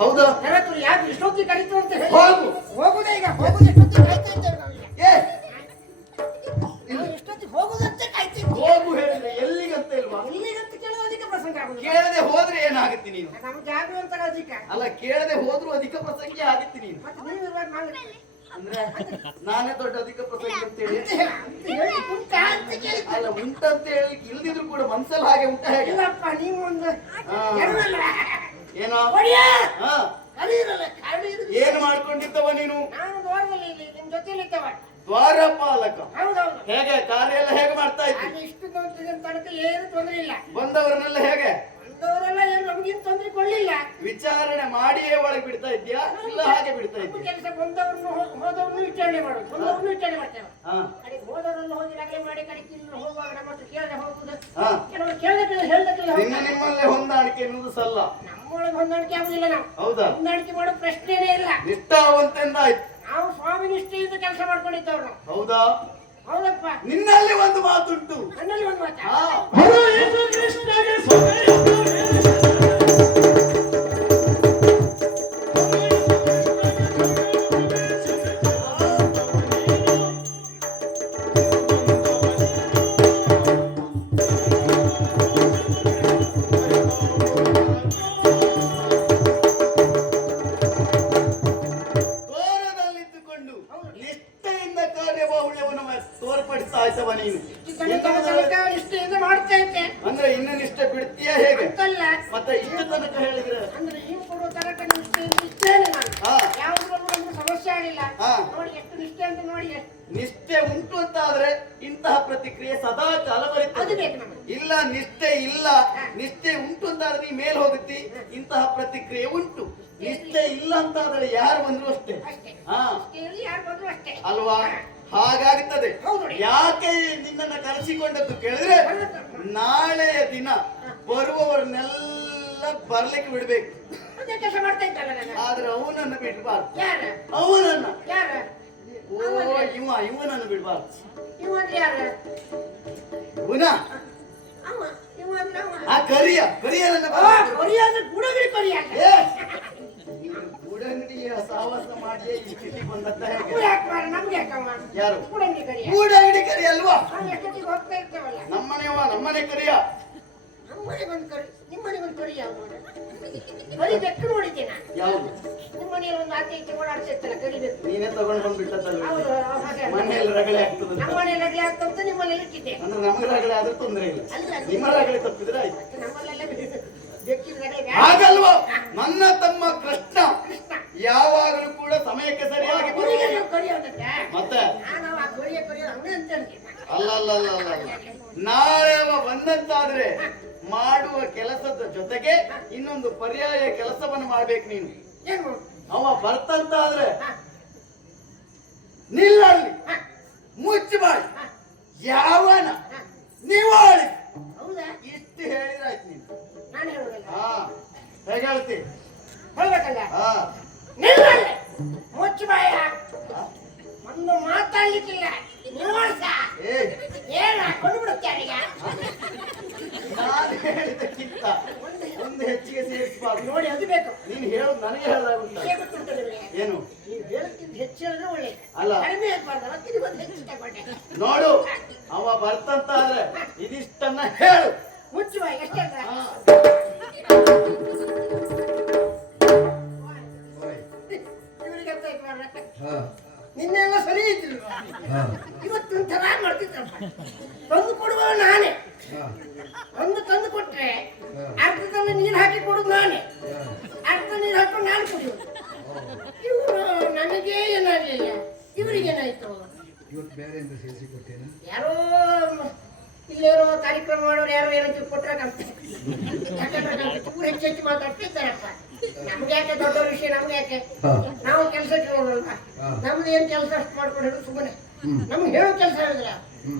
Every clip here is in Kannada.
ಹೌದಾ? ಯಾಕೆ ಇಷ್ಟೊತ್ತಿಗೆ ಕರೀತು ಅಂತ ಹೇಳಿ ಹೋಗುದೇ ಈಗ ಹೋಗುದು ಎಷ್ಟೊತ್ತಿಗೆ ಕಾಯ್ತಾ ಇದ್ದೇವೆ ನಾವು ಎಷ್ಟೊತ್ತಿಗೆ ಹೋಗುದಂತೆ ಕಾಯ್ತಿದ್ದೆ. ಹೋಗು ಹೇಳಿದ್ರೆ ಎಲ್ಲಿಗಂತ ಇಲ್ವಾ? ಇಲ್ಲಿಗಂತ ಕೇಳೋದಕ್ಕೆ ಪ್ರಸಂಗ ಆಗುದು. ಕೇಳದೆ ಹೋದ್ರೆ ಏನಾಗುತ್ತೆ ನೀನು? ನಮ್ಮ ಜಾಗ ಅಂತ ಅಧಿಕ ಅಲ್ಲ, ಕೇಳದೆ ಹೋದ್ರೂ ಅಧಿಕ ಪ್ರಸಂಗಿ ಆಗುತ್ತೆ ನೀನು. ಮತ್ತೆ ನೀವು ಇರುವಾಗ ನಾವು ಅಂದ್ರೆ ನಾನೇ ದೊಡ್ಡ ಅಧಿಕ ಪ್ರಸಂಗಿ ಅಂತೇಳಿ ಅಲ್ಲ, ಉಂಟಂತ ಹೇಳಿ ಇಲ್ದಿದ್ರು ಕೂಡ ಮನ್ಸಲ್ಲಿ ಹಾಗೆ ಉಂಟ ಹೇಗೆ? ಇಲ್ಲಪ್ಪ, ನೀವು ಒಂದು ಏನೋ ಏನು ಮಾಡ್ಕೊಂಡಿದ್ದವ ನೀನು? ನಾನು ದೂರದಲ್ಲಿ ನಿಮ್ ಜೊತೆಲಿ ಇದ್ದವ. ದ್ವಾರಪಾಲಕ. ಹೌದೌದು. ಹೇಗೆ ಕಾರ್ಯ ಎಲ್ಲ ಹೇಗೆ ಮಾಡ್ತಾ ಇದ್ದಿ? ಇಷ್ಟು ತನಕ ಏನು ತೊಂದರೆ ಇಲ್ಲ. ಬಂದವರನ್ನೆಲ್ಲ ಹೇಗೆ? ಬಂದವರೆಲ್ಲ ಏನು ನಮ್ಗೇನು ತೊಂದರೆ ಕೊಡ್ಲಿಲ್ಲ. ವಿಚಾರಣೆ ಮಾಡಿಯೇ ಒಳಗೆ ಬಿಡ್ತಾ ಇದ್ಯಾ ಇಲ್ಲ ಹಾಗೆ ಬಿಡ್ತಾ ಇದ್ಯಾ? ಕೆಲಸ ಬಂದವ್ರನ್ನು ಹೋದವ್ರನ್ನು ವಿಚಾರಣೆ ಮಾಡೋದು, ಬಂದವ್ರನ್ನು ವಿಚಾರಣೆ ಮಾಡ್ತೇವೆ. ಕಡೆಗೆ ಹೋದವರೆಲ್ಲ ಹೋಗಿ ರಗಳೆ ಮಾಡಿ ಕಡೆಗೆ ಇಲ್ಲಿ ಹೋಗುವಾಗ ನಮ್ಮ ಹತ್ರ ಕೇಳದೆ ಹೋಗುದು. ಕೆಲವರು ಕೇಳದಕ್ಕೆಲ್ಲ ಹೇಳ್ದಕ್ಕೆಲ್ಲ ನಿಮ್ಮಲ್ಲೇ ಹೊಂದಾಣಿಕೆ ಎನ್ನುವುದು ಸಲ್ಲ. ನಮ್ಮೊಳಗೆ ಹೊಂದಾಣಿಕೆ ಆಗುದಿಲ್ಲ. ನಾವು ಹೌದಾ? ಹೊಂದಾಣಿಕೆ ಮಾಡೋ ಪ್ರಶ್ನೆನೇ ಇಲ್ಲ. ನಿಷ್ಠಾವಂತೆಂದಾಯ್ತು. ನಾವು ಸ್ವಾಮಿ ನಿಷ್ಠೆಯಿಂದ ಕೆಲಸ ಮಾಡ್ಕೊಂಡಿದ್ದವ್ರು ನಾವು. ಹೌದಾ? ಹೌದಪ್ಪ. ನಿನ್ನಲ್ಲಿ ಒಂದು ಮಾತುಂಟು. ನನ್ನಲ್ಲಿ ಒಂದು ಮಾತು. ಅಂದ್ರೆ ಇನ್ನು ನಿಷ್ಠೆ ಬಿಡ್ತೀಯಾ ಹೇಗೆ? ಮತ್ತೆ ಇಷ್ಟು ತನಕ ಹೇಳಿದ್ರೆ ಅಂದ್ರೆ ನೀವು ಕೊಡುವ ತನಕ ನಿಷ್ಠೆನೇ ನಾನು. ಯಾವುದ್ರಲ್ಲೂ ಸಮಸ್ಯೆ ಆಗಿಲ್ಲ. ನೋಡಿ ಎಷ್ಟು ನಿಷ್ಠೆ ಅಂತ ನೋಡಿ. ನಿಷ್ಠೆ ಉಂಟು ಅಂತ ಆದ್ರೆ ಇಂತಹ ಪ್ರತಿಕ್ರಿಯೆ ಸದಾ ಕಾಲ ಬರೀತದೆ. ಇಲ್ಲ ನಿಷ್ಠೆ ಇಲ್ಲ, ನಿಷ್ಠೆ ಉಂಟು ಅಂತ ಆದ್ರೆ ನೀ ಮೇಲ್ ಹೋಗುತ್ತಿ, ಇಂತಹ ಪ್ರತಿಕ್ರಿಯೆ ಉಂಟು. ನಿಷ್ಠೆ ಇಲ್ಲ ಅಂತ ಆದ್ರೆ ಯಾರು ಬಂದ್ರು ಅಷ್ಟೇ. ಅಲ್ವಾ? ಹಾಗಾಗುತ್ತದೆ. ಯಾಕೆ ನಿನ್ನನ್ನ ಕರೆಸಿಕೊಂಡದ್ದು ಕೇಳಿದ್ರೆ, ನಾಳೆಯ ದಿನ ಬರುವವರನ್ನೆಲ್ಲ ಬರ್ಲಿಕ್ಕೆ ಬಿಡ್ಬೇಕು. ಆದ್ರೆ ಅವನನ್ನ ಬಿಡ್ಬಾರ್ದು. ಅವನನ್ನ ಇವನನ್ನು ಬಿಡ್ಬಾರ್ದು. ಆ ಕರಿಯನನ್ನ ಗೂಡಂಗಡಿಯ ಸಾವಾಸ ಮಾಡಿಯೇ ಈ ಸ್ಥಿತಿ ಬಂದತ್ತ ಹೇಗೆ? ಯಾರು? ಗೂಡಂಗಡಿ ಕರಿ ಅಲ್ವಾ? ನಮ್ಮನೆ ಕರಿಯ. ಯಾವುದು? ನೀನೇ ತಗೊಂಡು ಬಂದ್ಬಿಟ್ಟಲ್ಲ. ಮನೆಯಲ್ಲಿ ರಗಳೆ ಆಗ್ತದೆ. ಅಂದ್ರೆ ನಮಗೆ ರಗಳೆ ಆದ್ರೂ ತೊಂದರೆ ಇಲ್ಲ. ನಿಮ್ಮ ರಗಳೆ ತಪ್ಪಿದ್ರೆ ಆಯ್ತು. ಹಾಗಲ್ವಾ? ನನ್ನ ತಮ್ಮ ಕೃಷ್ಣ ಯಾವಾಗಲೂ ಕೂಡ ಸಮಯಕ್ಕೆ ಸರಿಯಾಗಿ ಮತ್ತೆ ಅಲ್ಲ ನಾಳೆ ಅವ ಬಂದಂತಾದ್ರೆ ಮಾಡುವ ಕೆಲಸದ ಜೊತೆಗೆ ಇನ್ನೊಂದು ಪರ್ಯಾಯ ಕೆಲಸವನ್ನು ಮಾಡ್ಬೇಕು ನೀನು. ಅವ ಬರ್ತಂತಾದ್ರೆ ನಿಲ್ಲಲ್ಲಿ ಮುಚ್ಚಿ ಮಾಡಿ ಯಾವನ ನಿವಾಳಿ ಇಷ್ಟು ಹೇಳಿದ್ರಾಯ್ತು ನೀನು. ಹೇಗೆ ಹೇಳ್ತಿ? ಮುಚ್ಚಿ ಬಾಯ ಒಂದು ಮಾತಾಡ್ಲಿಕ್ಕಿಲ್ಲ. ನಾನು ಹೇಳಿದಕ್ಕಿಂತ ಒಂದು ಹೆಚ್ಚಿಗೆ ಸೇರಿಸಬಾರ್ದು. ನೋಡಿ, ಅದು ಬೇಕು. ನೀನು ಹೇಳೋದು ನನಗೆ ಹೇಳಿದಾಗುಂಟ. ಏನು ಹೆಚ್ಚು ಹೇಳಿದ್ರೆ ಒಳ್ಳೆ ಅಲ್ಲ. ನೋಡು, ಅವ ಬರ್ತಂತಾದ್ರೆ ಇದಿಷ್ಟನ್ನ ಹೇಳು. ಮುಚ್ಚಿ ಬಾಯಿ ಅಷ್ಟೇ. ನಿನ್ನೆಲ್ಲ ಸರಿ ಇದ್ರು, ಇವತ್ತು ಒಂಥರ ಮಾಡ್ತಿದ್ದಪ್ಪ. ತಂದು ಕೊಡುವ ನಾನೇ. ತಂದು ಕೊಟ್ರೆ ಅರ್ಧದಲ್ಲಿ ನೀರು ಹಾಕಿ ಕೊಡುದು ನಾನೇ, ಅರ್ಧ ನೀರು ಹಾಕೊಂಡು ನಾನು ಕುಡಿಯುದು. ಇವರು ನನಗೇ ಏನಾಗಲಿಲ್ಲ, ಇವರಿಗೇನಾಯ್ತು? ಇವತ್ತು ಬೇರೆ ಸೇರಿಸಿ ಕೊಟ್ಟೇನು? ಯಾರೋ ಇಲ್ಲೇರೋ ಕಾರ್ಯಕ್ರಮ ಮಾಡೋರು ಯಾರೋ ಏನೋ ಕೊಟ್ರೆ ಇವ್ರು ಹೆಚ್ಚು ಮಾತಾಡ್ತಿದ್ದಾರಪ್ಪ. ನಮ್ಗೆ ಯಾಕೆ ದೊಡ್ಡ ವಿಷಯ? ನಮ್ಗೆ ಯಾಕೆ? ನಾವು ಕೆಲಸಕ್ಕೆ ಹೋಗಲ್ವಾ? ನಮ್ದು ಏನ್ ಕೆಲಸ ಅಷ್ಟು ಮಾಡ್ಕೊಂಡು ಸುಮ್ಮನೆ ನಮ್ಗೆ ಹೇಳೋ ಕೆಲಸ ಹೇಳಿದ್ರ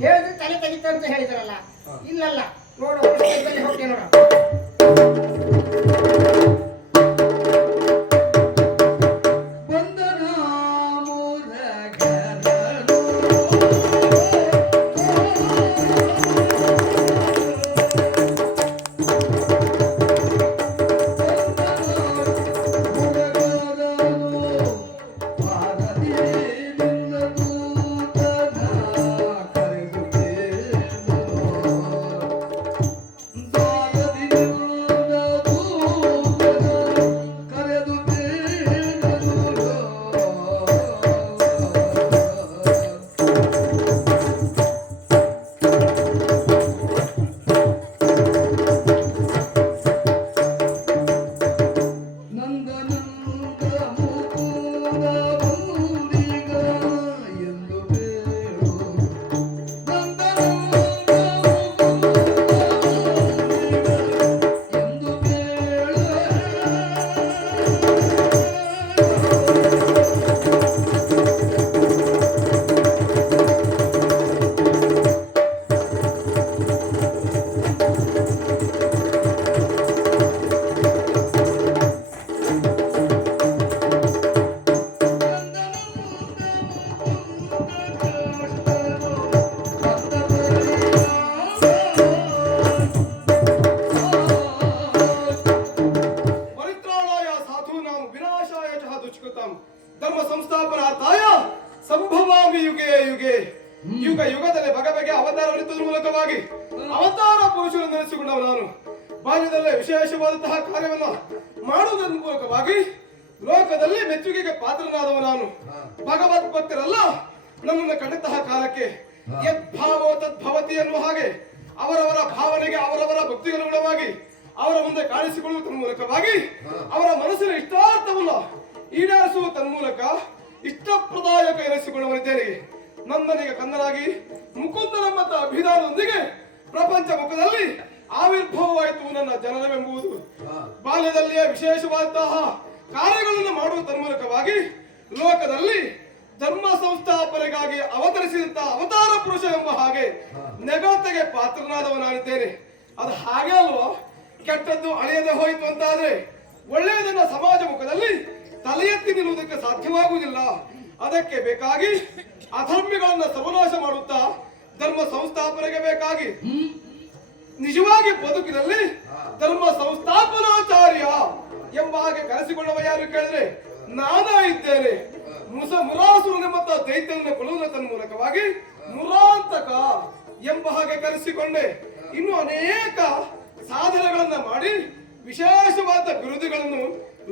ಹೇಳಿದ್ರೆ ತಲೆ ತೆಗಿತ ಅಂತ ಹೇಳಿದ್ರಲ್ಲ. ಇಲ್ಲಲ್ಲ, ನೋಡು ಹೋಗ್ತೇವೆ ನೋಡು. ಸಂಸ್ಥಾಪನಾರ್ಥಂ ಧರ್ಮ ಸಂಸ್ಥಾಪನಾರ್ಥಾಯ ಸಂಭವಾಮಿ ಯುಗೆ ಯುಗೆ ಯುಗ ಯುಗದಲ್ಲಿ ಬಗೆ ಬಗೆಯ ಅವತಾರವರಿದ್ದರ ಮೂಲಕವಾಗಿ ಅವತಾರ ಪುರುಷರನ್ನು ನೆನೆಸಿಕೊಂಡವ ನಾನು ಬಾಲ್ಯದಲ್ಲೇ ವಿಶೇಷವಾದಂತಹ ಕಾರ್ಯವನ್ನ ಮಾಡುವುದರ ಮೂಲಕವಾಗಿ ಲೋಕದಲ್ಲಿ ಮೆಚ್ಚುಗೆಗೆ ಪಾತ್ರನಾದವ ನಾನು ಭಗವದ್ ಭಕ್ತರಲ್ಲ ನನ್ನನ್ನು ಕಂಡಂತಹ ಕಾಲಕ್ಕೆ ಯದ್ಭಾವೋ ತದ್ಭವತಿ ಎನ್ನುವ ಹಾಗೆ ಅವರವರ ಭಾವನೆಗೆ ಅವರವರ ಭಕ್ತಿಗನುಗುಣವಾಗಿ ಅವರ ಮುಂದೆ ಕಾಣಿಸಿಕೊಳ್ಳುವ ಮೂಲಕವಾಗಿ ಅವರ ಮನಸ್ಸಿನ ಇಷ್ಟಾರ್ಥವನ್ನ ಈಡೇರಿಸುವ ತನ್ಮೂಲಕ ಇಷ್ಟಪ್ರದಾಯಕ ಎನಿಸಿಕೊಳ್ಳುವರಿದ್ದೇನೆ. ನನ್ನನಿಗೆ ಕನ್ನನಾಗಿ ಮುಕುಂದನಂಬಂತ ಅಭಿಧಾನದೊಂದಿಗೆ ಪ್ರಪಂಚ ಮುಖದಲ್ಲಿ ಆವಿರ್ಭಾವವಾಯಿತು ನನ್ನ ಜನನವೆಂಬುದು. ಬಾಲ್ಯದಲ್ಲಿಯೇ ವಿಶೇಷವಾದಂತಹ ಕಾರ್ಯಗಳನ್ನು ಮಾಡುವ ತನ್ಮೂಲಕವಾಗಿ ಲೋಕದಲ್ಲಿ ಧರ್ಮ ಸಂಸ್ಥಾಪನೆಗಾಗಿ ಅವತರಿಸಿದಂತಹ ಅವತಾರ ಪುರುಷ ಎಂಬ ಹಾಗೆ ನೆಗತೆಗೆ ಪಾತ್ರನಾದವನಾಗಿದ್ದೇನೆ. ಅದು ಹಾಗೆ ಅಲ್ವಾ? ಕೆಟ್ಟದ್ದು ಅಳಿಯದೆ ಹೋಯಿತು ಅಂತಾದ್ರೆ ಒಳ್ಳೆಯದನ್ನ ಸಮಾಜ ಮುಖದಲ್ಲಿ ತಲೆ ಎತ್ತಿ ನಿಲ್ಲುವುದಕ್ಕೆ ಸಾಧ್ಯವಾಗುವುದಿಲ್ಲ. ಅದಕ್ಕೆ ಬೇಕಾಗಿ ಅಧರ್ಮಿಗಳನ್ನ ಸರ್ವನಾಶ ಮಾಡುತ್ತಾ ಧರ್ಮ ಸಂಸ್ಥಾಪನೆಗೆ ಬೇಕಾಗಿ ನಿಜವಾಗಿ ಬದುಕಿನಲ್ಲಿ ಧರ್ಮ ಸಂಸ್ಥಾಪನಾಚಾರ್ಯ ಎಂಬ ಹಾಗೆ ಕರೆಸಿಕೊಳ್ಳುವ ಯಾರು ಕೇಳಿದ್ರೆ ನಾನಾ ಇದ್ದೇನೆ. ಮುರಾಸುರನೆಂಬಂತ ದೈತ್ಯನ ಕೊಲ್ಲುವುದರ ತನ್ಮೂಲಕವಾಗಿ ಮುರಾಂತಕ ಎಂಬ ಹಾಗೆ ಕರೆಸಿಕೊಂಡೆ. ಇನ್ನು ಅನೇಕ ಸಾಧನೆಗಳನ್ನ ಮಾಡಿ ವಿಶೇಷವಾದ ಬಿರುದುಗಳನ್ನು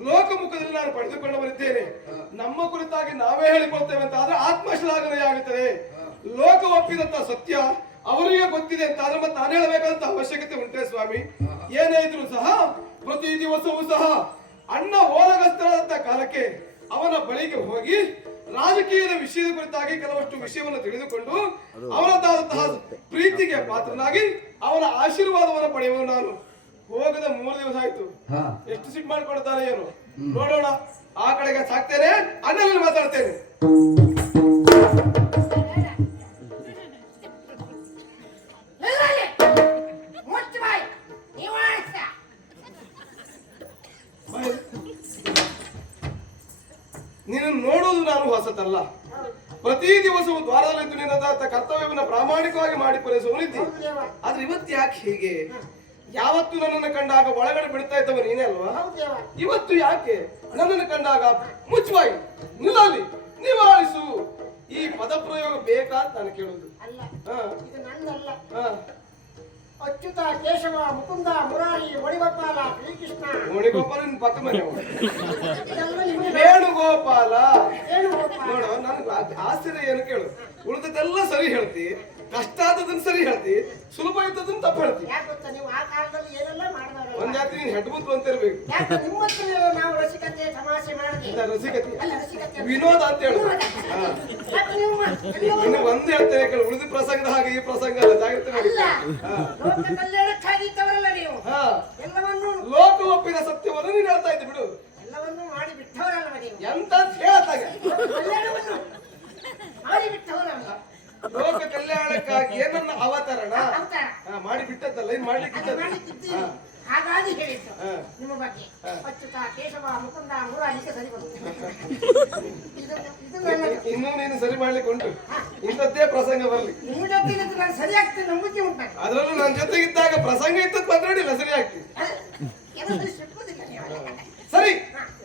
ಲೋಕಮುಖದಲ್ಲಿ ನಾನು ಪಡೆದುಕೊಂಡು ಬರುತ್ತೇನೆ. ನಮ್ಮ ಕುರಿತಾಗಿ ನಾವೇ ಹೇಳಿಕೊಳ್ತೇವೆ ಅಂತ ಆದ್ರೆ ಆತ್ಮಶ್ಲಾಘನೆ ಆಗುತ್ತದೆ. ಲೋಕ ಒಪ್ಪಿದಂತ ಸತ್ಯ ಅವರಿಗೆ ಗೊತ್ತಿದೆ ಅಂತ ಆದ್ರೆ ಮತ್ತೆ ನಾನು ಹೇಳಬೇಕಂತ ಅವಶ್ಯಕತೆ ಉಂಟೆ ಸ್ವಾಮಿ. ಏನೇ ಇದ್ರು ಸಹ ಪ್ರತಿ ದಿವಸವೂ ಸಹ ಅಣ್ಣ ಓಲಗಸ್ತರಾದಂತ ಕಾಲಕ್ಕೆ ಅವನ ಬಳಿಗೆ ಹೋಗಿ ರಾಜಕೀಯದ ವಿಷಯದ ಕುರಿತಾಗಿ ಕೆಲವಷ್ಟು ವಿಷಯವನ್ನು ತಿಳಿದುಕೊಂಡು ಅವನದ್ದಾದಂತಹ ಪ್ರೀತಿಗೆ ಪಾತ್ರನಾಗಿ ಅವನ ಆಶೀರ್ವಾದವನ್ನು ಪಡೆಯುವ ನಾನು. ಹೋಗದ 3 ದಿವಸ ಆಯ್ತು. ಎಷ್ಟು ಸಿಟ್ ಮಾಡ್ಕೊಳ್ತಾನೆ ಏನು ನೋಡೋಣ. ಆ ಕಡೆಗೆ ಸಾಕ್ತೇನೆ, ಅಣ್ಣನಲ್ಲಿ ಮಾತಾಡ್ತೇನೆ. ನೀನು ನೋಡುವುದು ನಾನು ಹೊಸತಲ್ಲ. ಪ್ರತಿ ದಿವಸವೂ ದ್ವಾರದಲ್ಲಿದ್ದು ನಿನ್ನದಾದ ಕರ್ತವ್ಯವನ್ನು ಪ್ರಾಮಾಣಿಕವಾಗಿ ಮಾಡಿ ಪೂರೈಸುವನಿದ್ದೆ. ಆದ್ರೆ ಇವತ್ತು ಯಾಕೆ ಹೀಗೆ? ಯಾವತ್ತು ನನ್ನನ್ನು ಕಂಡಾಗ ಒಳಗಡೆ ಬಿಡ್ತಾ ಇದ್ದವ ನೀನೇ ಅಲ್ವಾ? ಇವತ್ತು ಯಾಕೆ ನನ್ನನ್ನು ಕಂಡಾಗ ಮುಚ್ಚುವಾಯಿ ನಿಲ್ಲಲಿ ನಿವಾಳಿಸು ಈ ಪದ ಪ್ರಯೋಗ ಬೇಕಾ ಅಂತ ನಾನು ಕೇಳುವುದು. ಅಚ್ಯುತ ಕೇಶವ ಮುಕುಂದ ಮುರಾರಿ ಮಣಿಗೋಪಾಲ ಶ್ರೀಕೃಷ್ಣ ಮಣಿಗೋಪಾಲ ನಿನ್ ಪಕ್ಕ ಮನೆ ವೇಣುಗೋಪಾಲ ನೋಡು. ನನಗೆ ಆಶ್ಚರ್ಯ ಏನು ಕೇಳು, ಉಳಿದದೆಲ್ಲ ಸರಿ ಹೇಳ್ತಿ, ಕಷ್ಟ ಆದದನ್ನ ಸರಿ ಹೇಳ್ತಿ, ಸುಲಭ ಇದ್ದದನ್ನ ತಪ್ಪು ಹೇಳ್ತಿ. ನೀವು ಆ ಕಾಲದಲ್ಲಿ ಏನೆಲ್ಲ ಮಾಡಿದವರು ಒಂದ್ ಜಾತಿ ನೀನ್ ಹೆಡ್ಬುತ್ತು ಅಂತ ಇರ್ಬೇಕು. ನಿಮ್ಮ ನಾವು ರಸಿಕತೆ ತಮಾಷೆ ಮಾಡಿದ್ವಿ. ರಸಿಕತೆ ವಿನೋದ ಅಂತ ಹೇಳು. ಇನ್ನು ಒಂದ್ ಹೇಳ್ತೇನೆ ಕೇಳು, ಉಳಿದ ಪ್ರಸಂಗದ ಹಾಗೆ ಈ ಪ್ರಸಂಗ ಅಲ್ಲ, ಜಾಗ್ರತೆ ಮಾಡಿ. ಕಲ್ಯಾಣಕ್ಕಾಗಿದ್ದವರಲ್ಲ ನೀವು. ಎಲ್ಲವನ್ನು ಲೋಕ ಒಪ್ಪಿದ ಸತ್ಯವನ್ನು ನೀನ್ ಹೇಳ್ತಾ ಇದ್ದಿ ಬಿಡು. ಎಲ್ಲವನ್ನು ಮಾಡಿ ಬಿಟ್ಟವರಲ್ಲ ನೀವು. ಎಂತ ಹೇಳ್ತಾಗ ಕಲ್ಯಾಣವನ್ನು ಮಾಡಿ ಬಿಟ್ಟವರಲ್ಲ. ಲೋಕ ಕಲ್ಯಾಣಕ್ಕಾಗಿ ಏನನ್ನ ಅವತರಣ ಮಾಡಿ ಬಿಟ್ಟದ್ದಲ್ಲ, ಇನ್ ಮಾಡ್ಲಿಕ್ಕಿದ್ದೀರಿ. ಹಾಗಾಗಿ ಹೇಳಿದ್ದು ನಿಮ್ಮ ಬಗ್ಗೆ ಅಚ್ಯುತ ಕೇಶವ ಮುಕುಂದ ಮುರಾರಿಗೆ ಸರಿ ಬರುತ್ತೆ. ಇನ್ನೂ ನೀನು ಸರಿ ಮಾಡ್ಲಿಕ್ಕೆ ಉಂಟು. ಇಂಥದ್ದೇ ಪ್ರಸಂಗ ಬರ್ಲಿ. ನಿಮ್ಮ ಜೊತೆ ನಾನು ಸರಿ ಆಗ್ತದೆ ನಂಬಿಕೆ ಉಂಟು. ಅದ್ರಲ್ಲೂ ನನ್ನ ಜೊತೆಗಿದ್ದಾಗ ಪ್ರಸಂಗ ಇದ್ದದ್ ಬಂದ್ರಡಿಲ್ಲ ಸರಿ ಆಗ್ತಿ. ಸರಿ,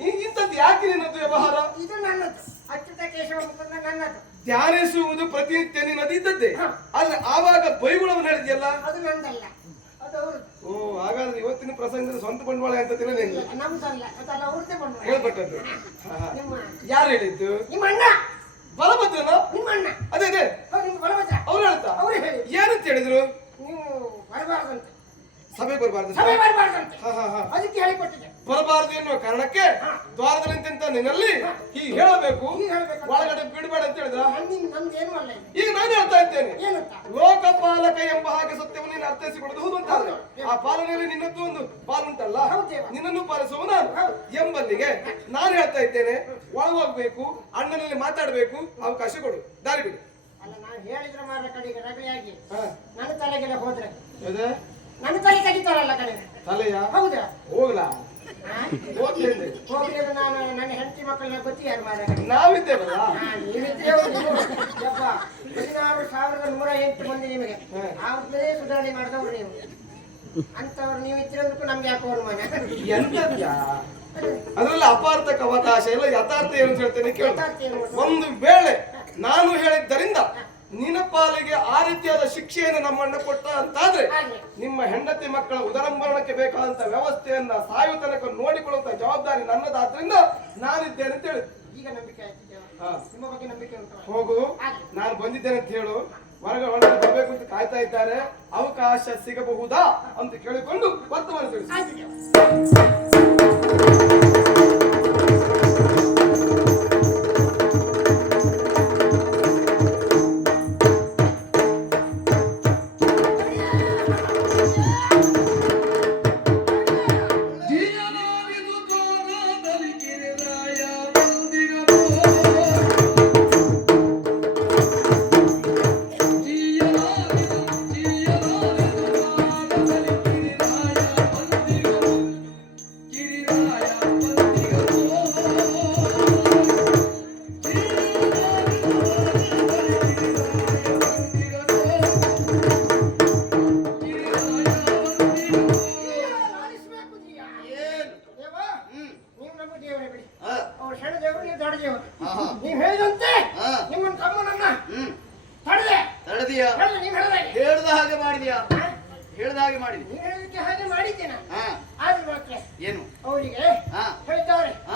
ಇಂಥದ್ದು ಯಾಕೆ ನಿನ್ನದು ವ್ಯವಹಾರ? ಇದು ನನ್ನದು. ಅಚ್ಯುತ ಕೇಶವ ಮುಕುಂದ ನನ್ನದು. ಧ್ಯಾನಿಸುವುದು ಪ್ರತಿನಿತ್ಯ ನಿನ್ನದು ಇದ್ದದ್ದೇ. ಆದ್ರೆ ಆವಾಗ ಬೈಗುಳವನ್ನು ಹೇಳಿದ್ಯಲ್ಲ, ಅದು ನಂದಲ್ಲ, ಅದು ಅವ್ರದ್ದು. ಓ, ಹಾಗಾದ್ರೆ ಇವತ್ತಿನ ಪ್ರಸಂಗದ ಸ್ವಂತ ಬಂಡವಾಳ ಅಂತ ತಿನ್ನಲೇನು ನಮ್ದಲ್ಲ, ಅದಲ್ಲ ಅವ್ರದ್ದೇ ಬಂಡವಾಳ ಹೇಳ್ಪಟ್ಟದ್ದು. ನಿಮ್ಮ ಯಾರು ಹೇಳಿದ್ದು? ನಿಮ್ಮ ಅಣ್ಣ ಬಲಭದ್ರನ. ನಿಮ್ಮ ಅಣ್ಣ ಅದೇ ಅದೇ ನಿಮ್ಮ ಬಲಭದ್ರ ಅವ್ರು ಹೇಳ್ತಾ ಅವ್ರು ಹೇಳಿ ಏನಂತ ಹೇಳಿದ್ರು? ನೀವು ಬರಬಾರ್ದಂತೆ, ಸಭೆ ಬರಬಾರ್ದು. ಸಭೆ ಬರಬಾರ್ದಂತೆ, ಹಾ ಹಾ ಹಾ ಅದಕ್ಕೆ ಹೇಳಿಕೊಟ್ಟಿದ್ದೆ. ಬರಬಾರದು ಎನ್ನುವ ಕಾರಣಕ್ಕೆ ದ್ವಾರದಲ್ಲಿ ನಿಂತ ನಿನ್ನಲ್ಲಿ ಹೀಗೆ ಹೇಳಬೇಕು, ಒಳಗಡೆ ಬಿಡಬೇಡ ಅಂತ ಹೇಳಿದ್ರ. ನಮ್ದೇನು ಅಲ್ಲ. ಈಗ ನಾನು ಹೇಳ್ತಾ ಇದ್ದೇನೆ, ಏನಂತ? ಲೋಕಪಾಲಕ ಎಂಬ ಹಾಗೆ ಸತ್ಯವನ್ನು ನೀನು ಅರ್ಥೈಸಿಕೊಳ್ಳೋದು ಹೌದು ಅಂತ. ಆ ಪಾಲನೆಯಲ್ಲಿ ನಿನ್ನದ್ದು ಒಂದು ಪಾಲುಂಟಲ್ಲ, ನಿನ್ನನ್ನು ಪಾಲಿಸುವ ನಾನು ಎಂಬಲ್ಲಿಗೆ ನಾನು ಹೇಳ್ತಾ ಇದ್ದೇನೆ. ಒಳಗೋಗ್ಬೇಕು, ಅಣ್ಣನಲ್ಲಿ ಮಾತಾಡ್ಬೇಕು, ಅವಕಾಶ ಕೊಡು, ದಾರಿ ಬಿಡು. ಅಲ್ಲ, ನಾನು ಹೇಳಿದ್ರೆ ಮಾರ ಕಡೆಗೆ ರಗಳೆಯಾಗಿ ನನ್ನ ತಲೆಗೆಲ್ಲ ಹೋದ್ರೆ ಅದೇ ನನ್ನ ತಲೆ ತೆಗಿತಾರಲ್ಲ ಕಡೆ. ತಲೆಯ ಹೌದಾ? ಹೋಗ್ಲಾ ಹೋಗ್ಲಿ ಅದು ನಾನು ನನ್ನ ಹೆಂಡತಿ ಮಕ್ಕಳನ್ನ ಗೊತ್ತಿ ಯಾರು ಮಾರ. ನಾವಿದ್ದೇವಲ್ಲ, ನೀವಿದ್ದೇವೆ. 16,108 ಮಂದಿ ನಿಮಗೆ ಅವ್ರದ್ದೇ ಸುಧಾರಣೆ ಮಾಡಿದವ್ರು ನೀವು. ಅಂತವ್ರು ನೀವು ಇದ್ರಂದಕ್ಕೂ ನಮ್ಗೆ ಯಾಕೋ ಅನುಮಾನ. ಎಂತದ್ಯಾ ಅದರಲ್ಲಿ ಅಪಾರ್ಥಕ ಅವಕಾಶ ಇಲ್ಲ. ಯಥಾರ್ಥ ಏನು ಅಂತ ಹೇಳ್ತೇನೆ ಕೇಳು. ಯಥಾರ್ಥ ಏನು? ಒಂದು ವೇಳೆ ನಾನು ಹೇಳಿದ್ದರಿಂದ ನಿನ್ನ ಪಾಲಿಗೆ ಆ ರೀತಿಯಾದ ಶಿಕ್ಷೆಯನ್ನು ನಮ್ಮಣ್ಣ ಕೊಟ್ಟ ಅಂತಾದ್ರೆ ಹಾಗೆ. ನಿಮ್ಮ ಹೆಂಡತಿ ಮಕ್ಕಳ ಉದರಂಭರಣಕ್ಕೆ ಬೇಕಾದಂತ ವ್ಯವಸ್ಥೆಯನ್ನ ಸಾಯು ತನಕ ನೋಡಿಕೊಳ್ಳುವಂತ ಜವಾಬ್ದಾರಿ ನನ್ನದಾದ್ರಿಂದ ನಾನಿದ್ದೇನೆ ಅಂತ ಹೇಳಿ. ಈಗ ನಂಬಿಕೆ ಆಯ್ತಿದ್ದೇವೆ. ಹಾ. ನಿಮ್ಮ ಬಗ್ಗೆ ನಂಬಿಕೆ ಉಂಟು. ಹೋಗು, ನಾನು ಬಂದಿದ್ದೇನೆ ಅಂತ ಹೇಳು. ಹೊರಗೆ ಒಳಗೆ ಬರಬೇಕು ಅಂತ ಕಾಯ್ತಾ ಇದ್ದಾರೆ. ಅವಕಾಶ ಸಿಗಬಹುದಾ ಅಂತ ಕೇಳಿಕೊಂಡು ವರ್ತಮಾನ ತಿಳಿಸಿ. ಆಯ್ತಿದ್ದೇವೆ. ನೀವು ಹೇಳಿದಂತೆ ನಿಮ್ಮ ತಮ್ಮನನ್ನ ತಡೆದೆ. ತಡೆದಿಯಾ? ನೀವು ಹೇಳಿದಾಗೆ ಹೇಳ್ದ ಹಾಗೆ ಮಾಡಿದ್ಯಾ? ಹೇಳ್ದ ಹಾಗೆ ಮಾಡಿದ್ಯಾ? ನೀವು ಹೇಳಿದಕ್ಕೆ ಹಾಗೆ ಮಾಡಿದ್ದೇನೆ. ಹಾ. ಆದ್ರೆ ಮಾತ್ರ ಏನು? ಅವರಿಗೆ ಹಾ. ಹೇಳ್ತಾರೆ ಹಾ.